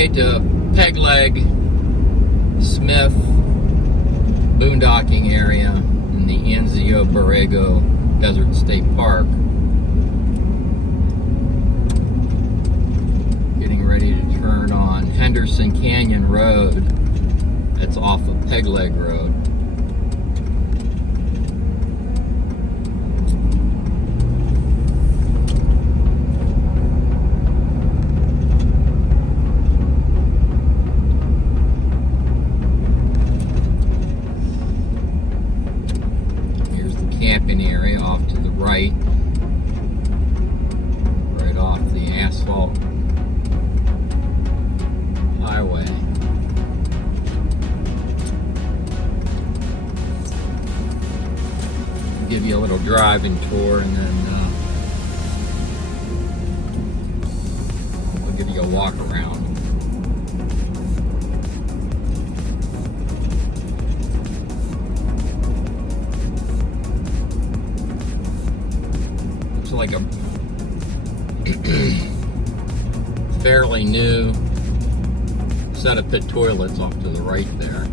way to Peg Leg Smith boondocking area in the Anza-Borrego Desert State Park. Getting ready to turn on Henderson Canyon Road. That's off of Peg Leg Road. Camping area off to the right off the asphalt highway. Give you a little driving tour, and then we'll give you a walk around. Like a fairly new set of pit toilets off to the right there.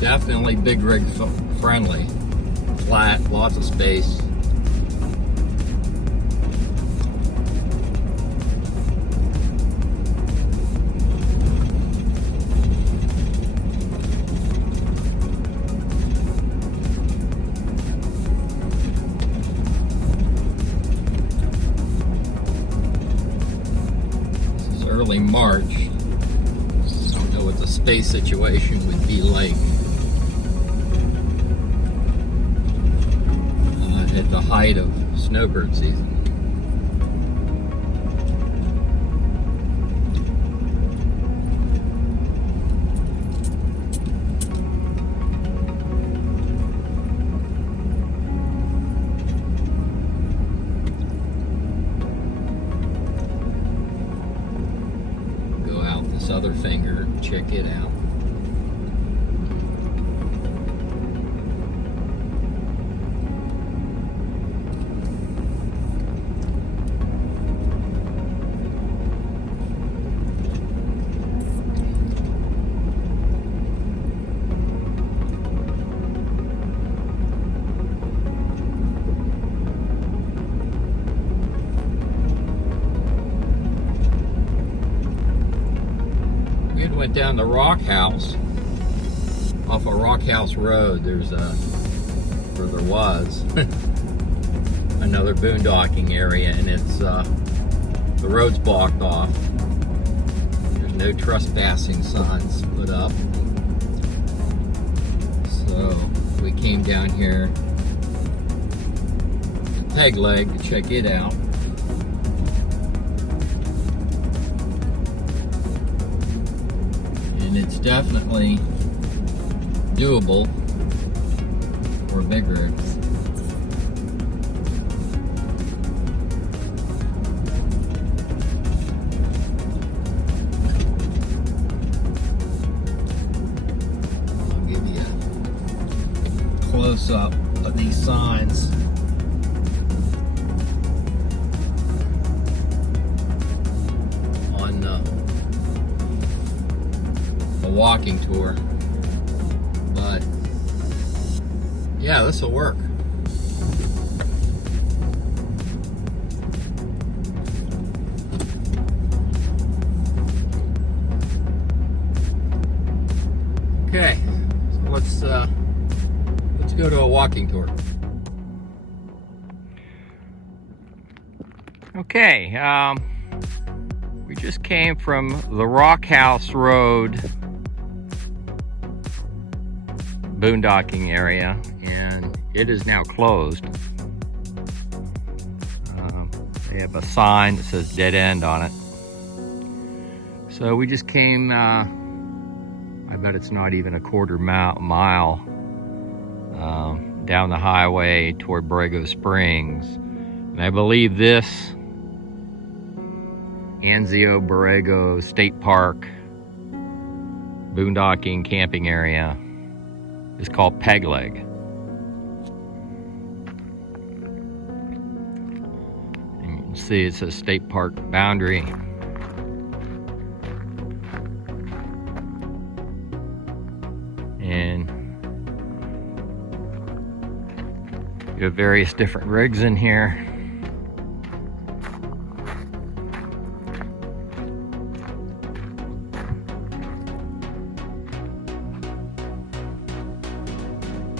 Definitely big rig friendly. Flat, lots of space. Early March. I don't know what the space situation would be like at the height of snowbird season. Other finger, check it out. Went down to Rock House off of Rock House Road. There was another boondocking area, and it's the road's blocked off. There's no trespassing signs put up, so we came down here to Peg Leg to check it out. And it's definitely doable for big rigs. I'll give you a close-up of these signs. Walking tour, but yeah, this will work. Okay, so let's go to a walking tour. Okay, we just came from the Rock House Road boondocking area, and it is now closed. They have a sign that says dead end on it. So we just came, I bet it's not even a quarter mile down the highway toward Borrego Springs. And I believe this Anza-Borrego State Park boondocking camping area is called Peg Leg. see it says state park boundary. And you have various different rigs in here.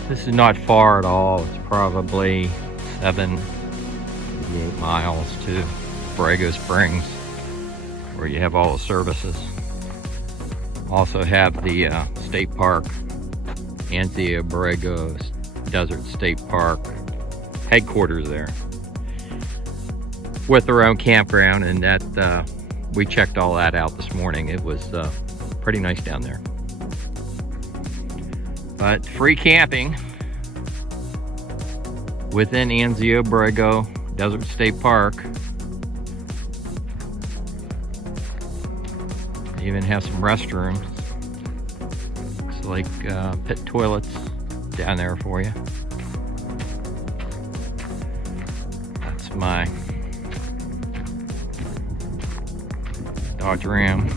This is not far at all. It's probably 7 to 8 miles to Borrego Springs, where you have all the services. Also have the state park, Anza-Borrego Desert State Park headquarters there, with their own campground, and that we checked all that out this morning. It was pretty nice down there. But free camping within Anza-Borrego Desert State Park. They even have some restrooms. Looks like pit toilets down there for you. That's my Dodge Ram.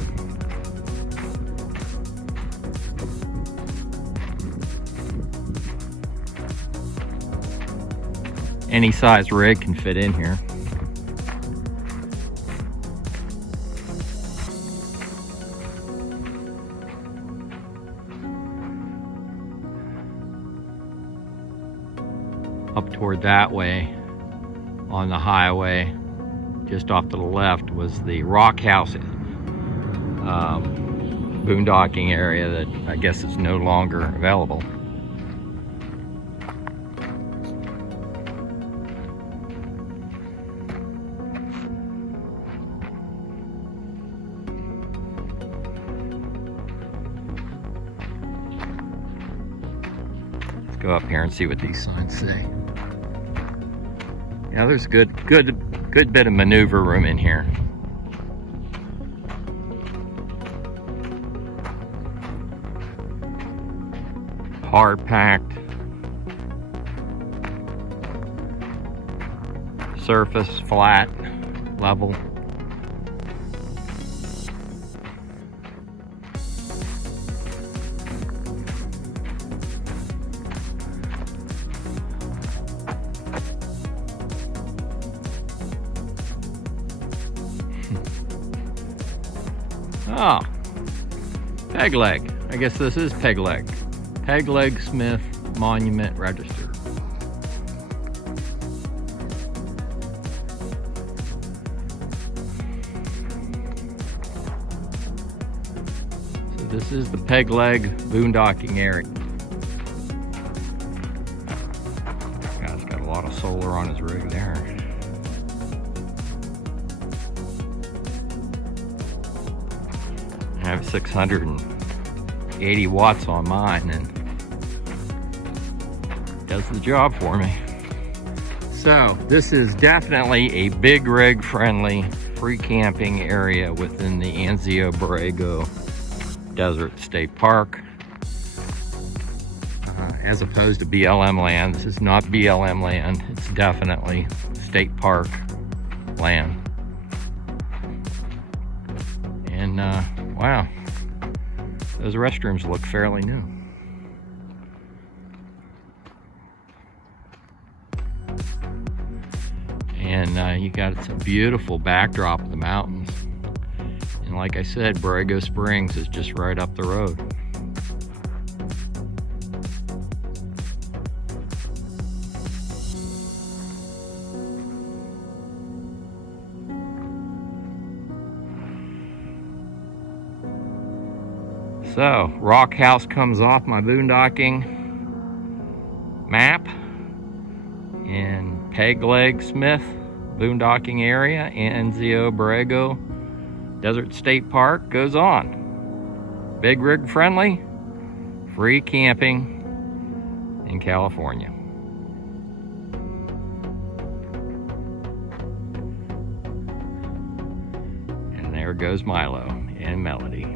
Any size rig can fit in here. Up toward that way on the highway, just off to the left, was the Rock House boondocking area that I guess is no longer available. Let's go up here and see what these signs say. Yeah, there's good bit of maneuver room in here. Hard packed. Surface flat, level. Oh, peg leg. I guess this is peg leg. Peg leg Smith Monument Register. So this is the peg leg boondocking area. Guy's got a lot of solar on his rig there. I have 680 watts on mine, and does the job for me. So this is definitely a big rig friendly free camping area within the Anza-Borrego Desert State Park, as opposed to BLM land. This is not BLM land. It's definitely state park land. And wow, those restrooms look fairly new. And you got some beautiful backdrop of the mountains. And like I said, Borrego Springs is just right up the road. So, Rock House comes off my boondocking map, and Peg Leg Smith boondocking area, Anza-Borrego Desert State Park goes on. Big rig friendly, free camping in California. And there goes Milo and Melody.